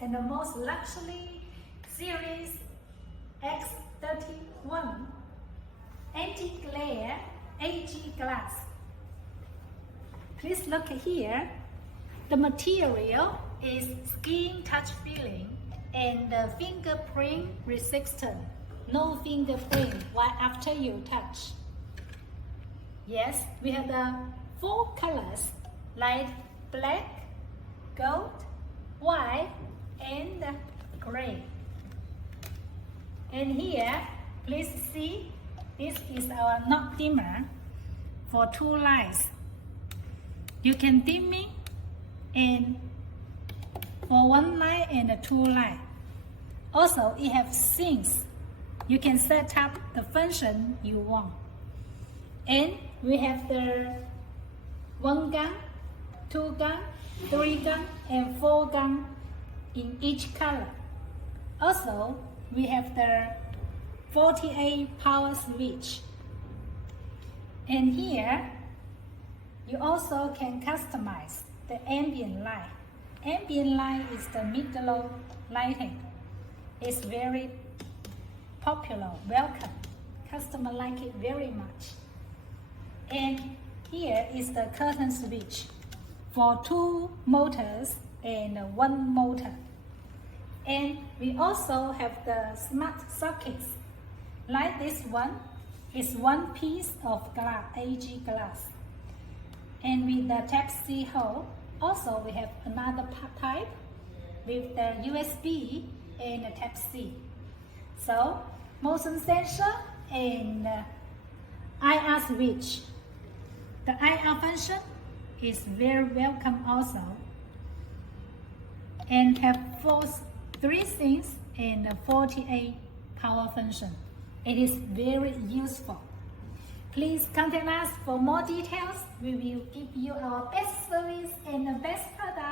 and the most luxury series X31 anti-glare AG glass. Please look here. The material is skin touch feeling and the fingerprint resistant. No fingerprint while after you touch. Yes, we have the 4 colors like black, gold, white, and gray. And here, please see, this is our knob dimmer for 2 lights. You can dim it and for 1 light and 2 light. Also, it has sinks. You can set up the function you want. And we have the 1 gun, 2 gun, 3 gun, and 4 gun in each color. Also, we have the 48 power switch. And here, you also can customize the ambient light. Ambient light is the mid-glow lighting. It's very popular, welcome. Customer like it very much. And here is the curtain switch for 2 motors and 1 motor. And we also have the smart sockets. Like this one, is 1 piece of glass, AG glass. And with the Type-C hole, also we have another type with the USB and the Type-C. So, motion sensor and IR switch. The IR function is very welcome also. And have 3 sinks and 48 power function. It is very useful. Please contact us for more details. We will give you our best service and the best product.